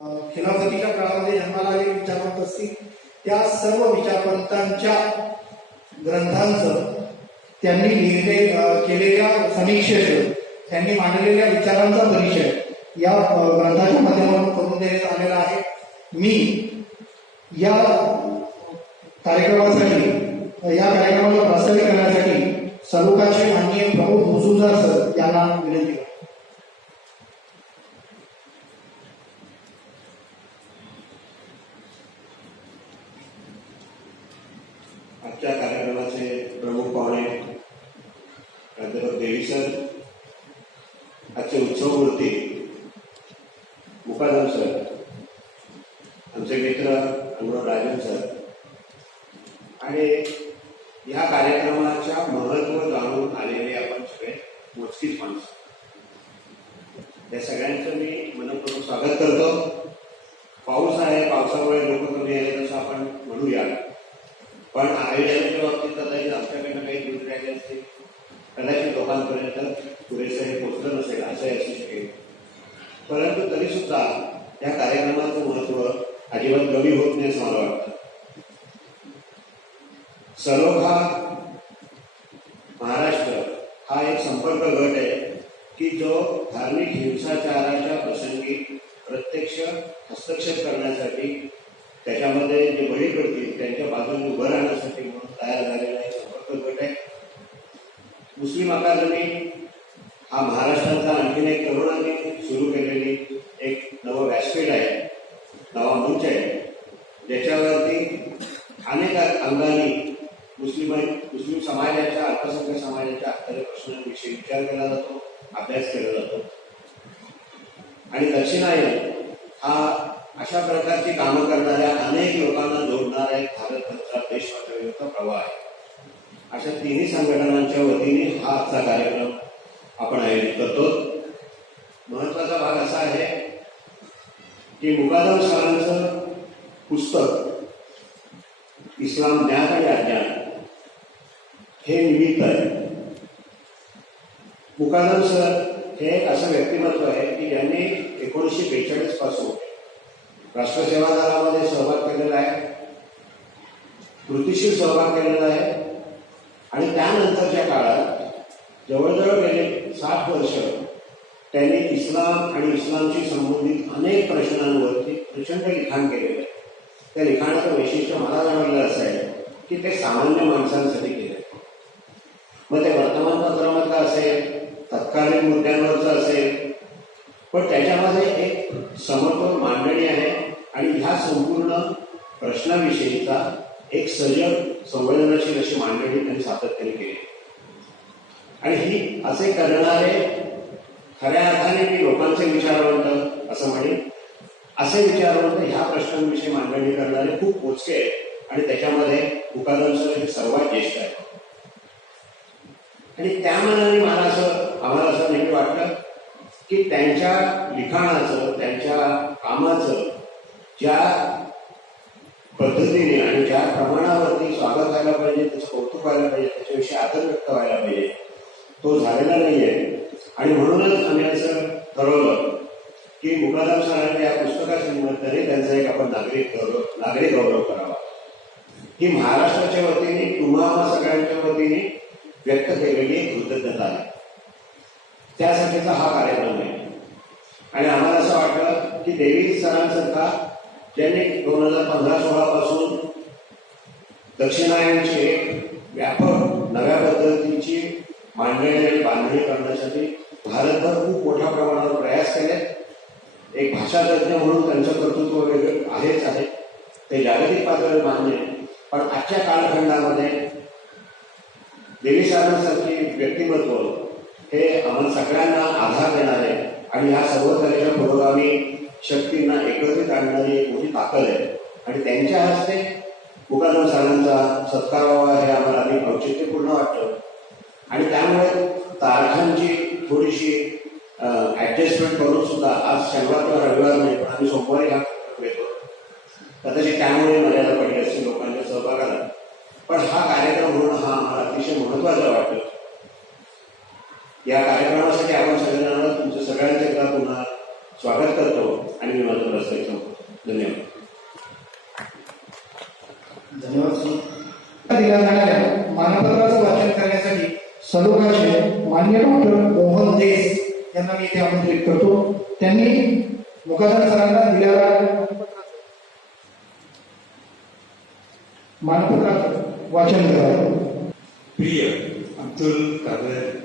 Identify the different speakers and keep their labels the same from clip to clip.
Speaker 1: खिलाफतीच्या काळामध्ये जन्माला आलेले विचारवंत असतील त्या सर्व विचारवंतांच्या ग्रंथांचं त्यांनी लिहिले केलेल्या समीक्षेचं त्यांनी मांडलेल्या विचारांचा परिचय या ग्रंथाच्या माध्यमातून करून देण्यात आलेला आहे. मी या कार्यक्रमासाठी या कार्यक्रमाला प्रस्तावित करण्यासाठी सलोकाचे माननीय प्रमोद मुजुमदार सर यांना विनंती करतो
Speaker 2: आजच्या कार्यक्रमाचे प्रमुख पाहुणे प्राध्यापक देवी सर आजचे उत्सवमूर्ती मुकादम सर आमचे मित्र पूर्ण राजन सर. आणि या कार्यक्रमाच्या महत्त्व जाणून आलेले आपण सगळे मोजकीच माणसं. या सगळ्यांचं मी मनपूर्वक स्वागत करतो. पाऊस आहे पावसामुळे लोक कमी आले तसं आपण म्हणूया. पण आयोजनाच्या बाबतीत कदाचित आमच्याकडनं काही दूर राहिले असते कदाचित लोकांपर्यंत पुरेसं हे पोचलं नसेल असंही असू शकेल. परंतु तरी सुद्धा या कार्यक्रमाचं महत्त्व अजिबात कमी होत नाही असं मला वाटतं सलोखा महाराष्ट्र हा एक संपर्क गट आहे की जो धार्मिक हिंसाचाराच्या प्रसंगी प्रत्यक्ष हस्तक्षेप करण्यासाठी त्याच्यामध्ये जे बळी पडतील त्यांच्या बाजूने उभं राहण्यासाठी म्हणून तयार झालेला एक संपर्क गट आहे मुस्लिम अकादमी हा महाराष्ट्राचा आणखीन एक तरुणांनी सुरू केलेला एक नवं व्यासपीठ आहे नवा मंच आहे ज्याच्यावरती अनेक अंगाने मुस्लिम मुस्लिम समाजाच्या अल्पसंख्याक समाजाच्या हक्काच्या प्रश्नांविषयी विचार केला जातो अभ्यास केला जातो आणि दक्षिणायन हा अशा प्रकारची कामं करणाऱ्या अनेक लोकांना जोडणारा एक भारतभरचा देशपातळीवरचा प्रवाह आहे. अशा तिन्ही संघटनांच्या वतीने हा आजचा कार्यक्रम आपण आयोजित करतो. महत्त्वाचा भाग असा आहे की मुकादम सरांचं पुस्तक इस्लाम ज्ञान आणि अज्ञान हे निमित्त आहे. मुकादम सर हे एक असं व्यक्तिमत्व आहे की ज्यांनी एकोणीसशे बेचाळीसपासून राष्ट्रसेवा दलामध्ये सहभाग केलेला आहे. कृतीशील सहभाग केलेला आहे. आणि त्यानंतरच्या काळात जवळजवळ गेले साठ वर्ष त्यांनी इस्लाम आणि इस्लामशी संबंधित अनेक प्रश्नांवरती प्रचंड लिखाण केलेलं आहे त्या लिखाणाचं वैशिष्ट्य मला जाणवलं असं आहे की ते सामान्य माणसांसाठी केले. मग ते वर्तमानपत्रामधलं असेल तत्कालीन मुद्द्यांवरचं असेल पण त्याच्यामध्ये एक समतोल मांडणी आहे आणि ह्या संपूर्ण प्रश्नाविषयीचा एक सजग संवेदनशील अशी मांडणी त्यांनी सातत्याने केली. आणि ही असे करणारे खऱ्या अर्थाने मी लोकांचे विचारवंत असं म्हणेन असे विचारवंत ह्या प्रश्नांविषयी मांडणी करणारे खूप मोजके आहेत आणि त्याच्यामध्ये मुकादम हे सर्वात ज्येष्ठ आहेत. आणि त्या मनाने मला असं आम्हाला असं नेहमी वाटलं की त्यांच्या लिखाणाचं त्यांच्या कामाचं ज्या पद्धतीने आणि ज्या प्रमाणावरती स्वागत व्हायला पाहिजे त्याचं कौतुक व्हायला पाहिजे त्याच्याविषयी आदर व्यक्त व्हायला पाहिजे तो झालेला नाहीये. आणि म्हणूनच आम्ही असं ठरवलं की मुकादम सरांच्या या पुस्तकाच्या निमित्ताने त्यांचा एक आपण नागरिक गौरव नागरिक गौरव करावा. ही महाराष्ट्राच्या वतीने तुम्हाला सगळ्यांच्या वतीने व्यक्त केलेली कृतज्ञता आहे. त्यासाठीचा हा कार्यक्रम आहे. आणि आम्हाला असं वाटलं की देवी सरांसारखा ज्यांनी दोन हजार पंधरा सोळा पासून दक्षिणायनची एक व्यापक नव्या पद्धतीची मांडणी आणि बांधणी करण्यासाठी भारतभर खूप मोठ्या प्रमाणावर प्रयास केले. एक भाषा तज्ज्ञ म्हणून त्यांचं कर्तृत्व वेगळं आहेच आहे. ते जागतिक पातळीवर मान्य आहे. पण आजच्या कालखंडामध्ये देवी साहेबांसारखी व्यक्तिमत्व हे आम्हाला सगळ्यांना आधार देणारे आणि ह्या सर्व तऱ्हेच्या पुरोगामी शक्तींना एकत्रित आणणारी एक मोठी ताकद आहे. आणि त्यांच्या हस्ते मुकादम सरांचा सत्कार व्हावा हे आम्हाला अधिक औचित्यपूर्ण वाटतं. आणि त्यामुळे तारखांची थोडीशी ऍडजस्टमेंट करून सुद्धा आज शनिवार किंवा रविवार नाही पण आम्ही सोमवारी हा येतो कदाचित त्यामुळे मर्यादा पडली असेल लोकांच्या सहभागाला. पण हा कार्यक्रम होणं हा आम्हाला अतिशय महत्त्वाचा वाटतो. या कार्यक्रमासाठी आपण सगळ्यांना तुमचं सगळ्यांचं एकदा पुन्हा स्वागत करतो आणि मी माझा प्रस्ताव संपवतो धन्यवाद
Speaker 1: धन्यवाद जाणाऱ्या मानपत्राचं वाचन करण्यासाठी मान्य डॉक्टर मोहन देस यांना मी इथे आमंत्रित करतो. त्यांनी मुखादर सरांना दिलेल्या मानपत्राचं वाचन करावं.
Speaker 3: प्रिय अब्दुल कादर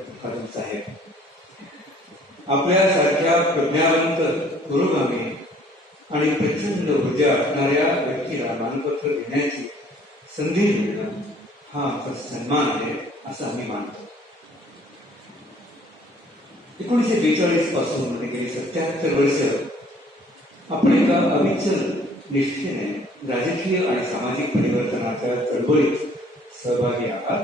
Speaker 3: आपल्यासारख्या प्रज्ञावंत गुरुगामी आणि प्रचंड ऊर्जा असणाऱ्या व्यक्तीला मानपत्र देण्याची संधी मिळणं हा आमचा सन्मान आहे असं आम्ही मानतो. एकोणीसशे बेचाळीसपासून म्हणजे गेली सत्याहत्तर वर्ष आपण एका अविचल निष्ठेने राजकीय आणि सामाजिक परिवर्तनाच्या चळवळीत सहभागी आहात.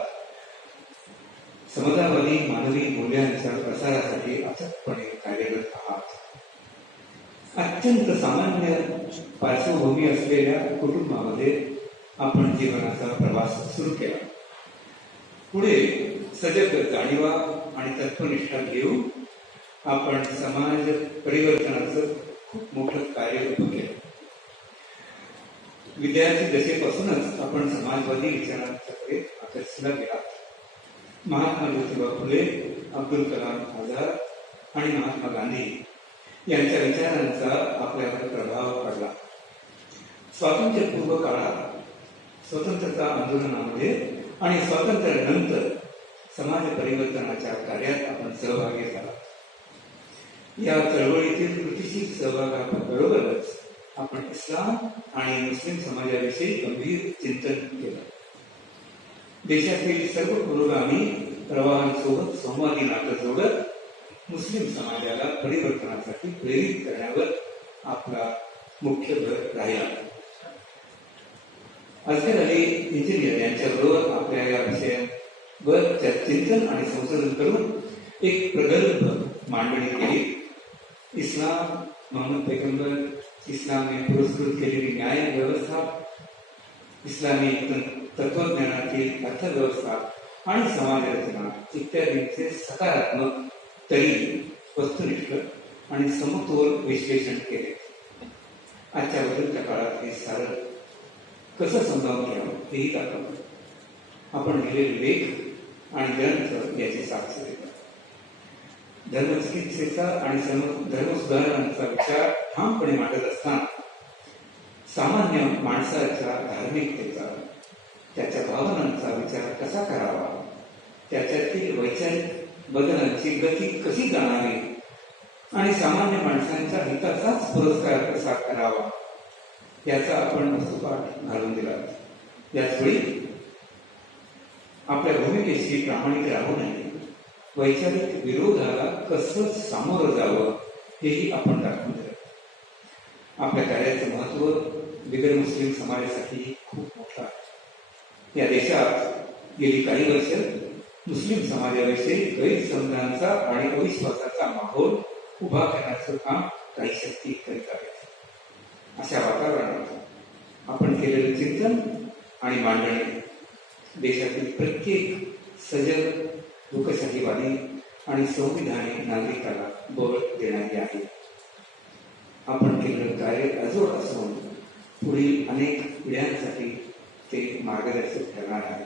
Speaker 3: समतावादी मानवी मूल्यांच्या प्रसारासाठी अचूकपणे कार्यरत आहात. अत्यंत सामान्य पार्श्वभूमी असलेल्या कुटुंबामध्ये आपण जीवनाचा प्रवास सुरू केला. पुढे सजग जाणीवा आणि तत्वनिष्ठा घेऊन आपण समाज परिवर्तनाचं खूप मोठं कार्य उभं केलं. विद्यार्थी दशेपासूनच आपण समाजवादी विचारांच्याकडे आकर्षला गेला महात्मा ज्योतिबा फुले अब्दुल कलाम आझाद आणि महात्मा गांधी यांच्या विचारांचा आपल्यावर प्रभाव पडला. स्वातंत्र्यपूर्व काळात स्वतंत्रता आंदोलनामध्ये आणि स्वातंत्र्यानंतर समाज परिवर्तनाच्या कार्यात आपण सहभागी झाला. या चळवळीतील कृतीशील सहभागाबरोबरच आपण इस्लाम आणि मुस्लिम समाजाविषयी गंभीर चिंतन केलं. देशातील सर्व पुरोगामी प्रवाहांसोबत संवादी नातं जोडत मुस्लिम समाजाला परिवर्तनासाठी प्रेरित करण्यावर आपला मुख्य भर राहिला. अजगर अली इंजिनियर यांच्याबरोबर आपल्या या विषयावर चिंतन आणि संशोधन करून एक प्रगल्भ मांडणी केली. इस्लाम मोहम्मद पैगंबर इस्लामने पुरस्कृत केलेली न्याय व्यवस्था इस्लामी तत्वज्ञानातील अर्थव्यवस्था आणि समाजरचना इत्यादींचे सकारात्मक तरी वस्तुनिष्ठ आणि समतोल विश्लेषण केले. आजच्या बदलच्या काळात हे सारं कसं समजावून घ्यावं हेही दाखवलं. आपण लिहिलेले लेख आणि ग्रंथ याची साक्ष देतात धर्मचिकित्सेचा आणि सम- धर्मसुधारणांचा विचार ठामपणे मांडत असताना सामान्य माणसाच्या धार्मिकतेचा त्याच्या भावनांचा विचार कसा करावा? त्याच्यातील वैचारिक बदलांची गती कशी जाणावी? आणि सामान्य माणसांच्या हिताचाच पुरस्कार कसा करावा? याचा आपण वस्तुपाठ घालून दिला याचवेळी आपल्या भूमिकेशी प्रामाणिक राहू नये. वैचारिक विरोधाला कसं सामोरं जावं हेही आपण दाखवून दिलं. आपल्या कार्याचं महत्त्व बिगर मुस्लिम समाजासाठी खूप मोठं या देशात गेली काही वर्ष मुस्लिम समाजाविषयी गैरसमजांचा आणि अविश्वासाचा माहोल उभा करण्याचं काम काही शक्ती करीत आहेत अशा वातावरणात आपण केलेलं चिंतन आणि मांडणी देशातील प्रत्येक सजग लोकशाहीवादी आणि संविधानिक नागरिकाला बळ देणारी आहे. आपण केलेलं कार्य अजोड असून पुढील अनेक पिढ्यांसाठी ते मार्गदर्शक ठरणार आहे.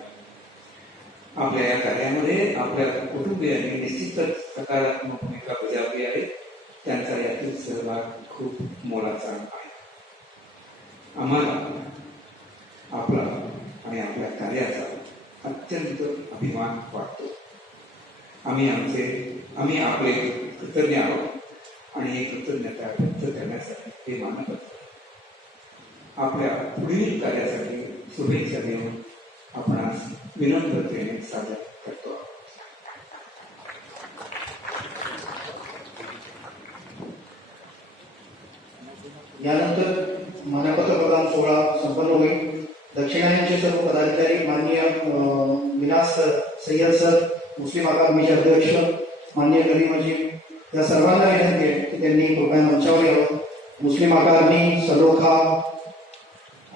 Speaker 3: आपल्या या कार्यामध्ये आपल्या कुटुंबियांनी निश्चितच सकारात्मक भूमिका बजावली आहे. त्यांचा यातील सहभाग खूप मोलाचा आहे. आम्हाला आपला आणि आपल्या कार्याचा अत्यंत अभिमान वाटतो. आम्ही आमचे आम्ही आपले कृतज्ञ आहोत आणि हे कृतज्ञता व्यक्त करण्यासाठी हे मानपत्र आपल्या पुढील कार्यासाठी शुभेच्छा देऊन आपणास विनम्रतेने सादर करतो.
Speaker 1: यानंतर मानपत्र प्रदान सोहळा संपन्न होईल. दक्षिणायनचे सर्व पदाधिकारी माननीय अं, विनास सर सय्यद सर मुस्लिम अकादमीचे अध्यक्ष माननीय करीम मजीद या सर्वांना विनंती आहे की त्यांनी कृपया मंचावर यावं. मुस्लिम अकादमी सलोखा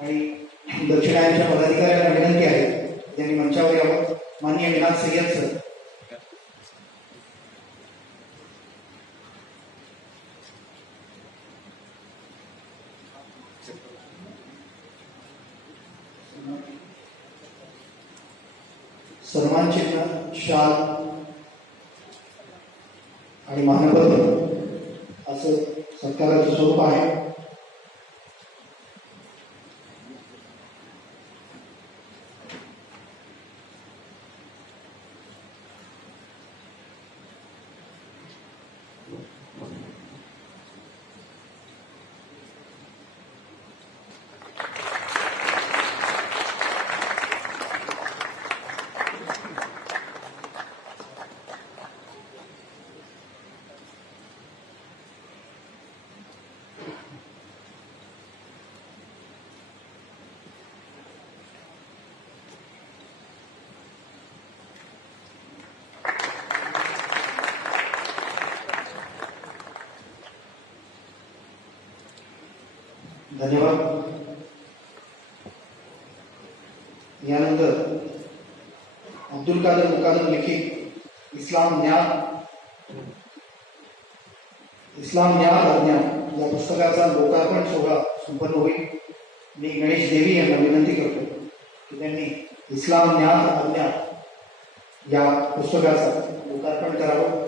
Speaker 1: आणि दक्षिणायनच्या पदाधिकाऱ्यांना विनंती आहे. त्यांनी मंचावर यावं. मान्य विनाथ सय्यद सर सन्मान चिन्ह शाल आणि मानपत्र असं सत्काराचं स्वरूप आहे. धन्यवाद. यानंतर अब्दुल कादर मुकादम लिखित इस्लाम ज्ञान इस्लाम ज्ञान अज्ञान या पुस्तकाचा लोकार्पण सोहळा संपन्न होईल. मी गणेश देवी यांना विनंती करतो की त्यांनी इस्लाम ज्ञान अज्ञान या पुस्तकाचं लोकार्पण करावं.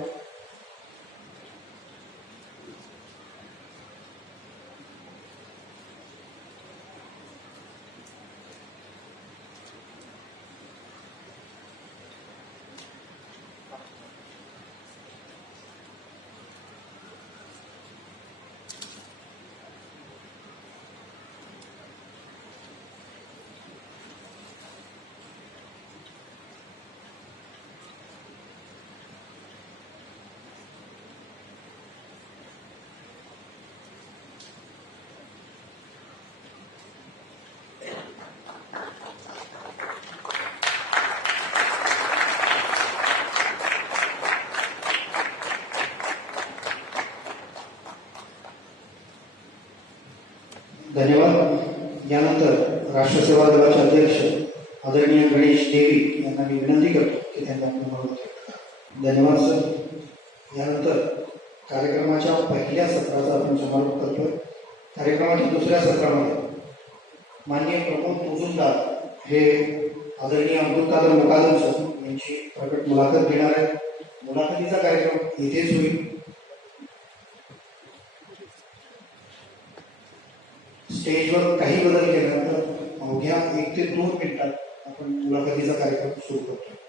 Speaker 1: धन्यवाद. यानंतर राष्ट्रसेवा दलाचे अध्यक्ष आदरणीय गणेश देवी यांना मी विनंती करतो की त्यांना मनोगत धन्यवाद सर. यानंतर कार्यक्रमाच्या पहिल्या सत्राचा आपण समारोप करतोय. कार्यक्रमाच्या दुसऱ्या सत्रामध्ये माननीय प्रमोद मुजुमदार हे आदरणीय अब्दुल कादर मुकादम सर यांची प्रकट मुलाखत घेणार आहेत. मुलाखतीचा कार्यक्रम इथेच होईल. स्टेजवर काही बदल केल्यानंतर अवघ्या एक ते दोन मिनिटात आपण मुलाखतीचा कार्यक्रम सुरू करतो.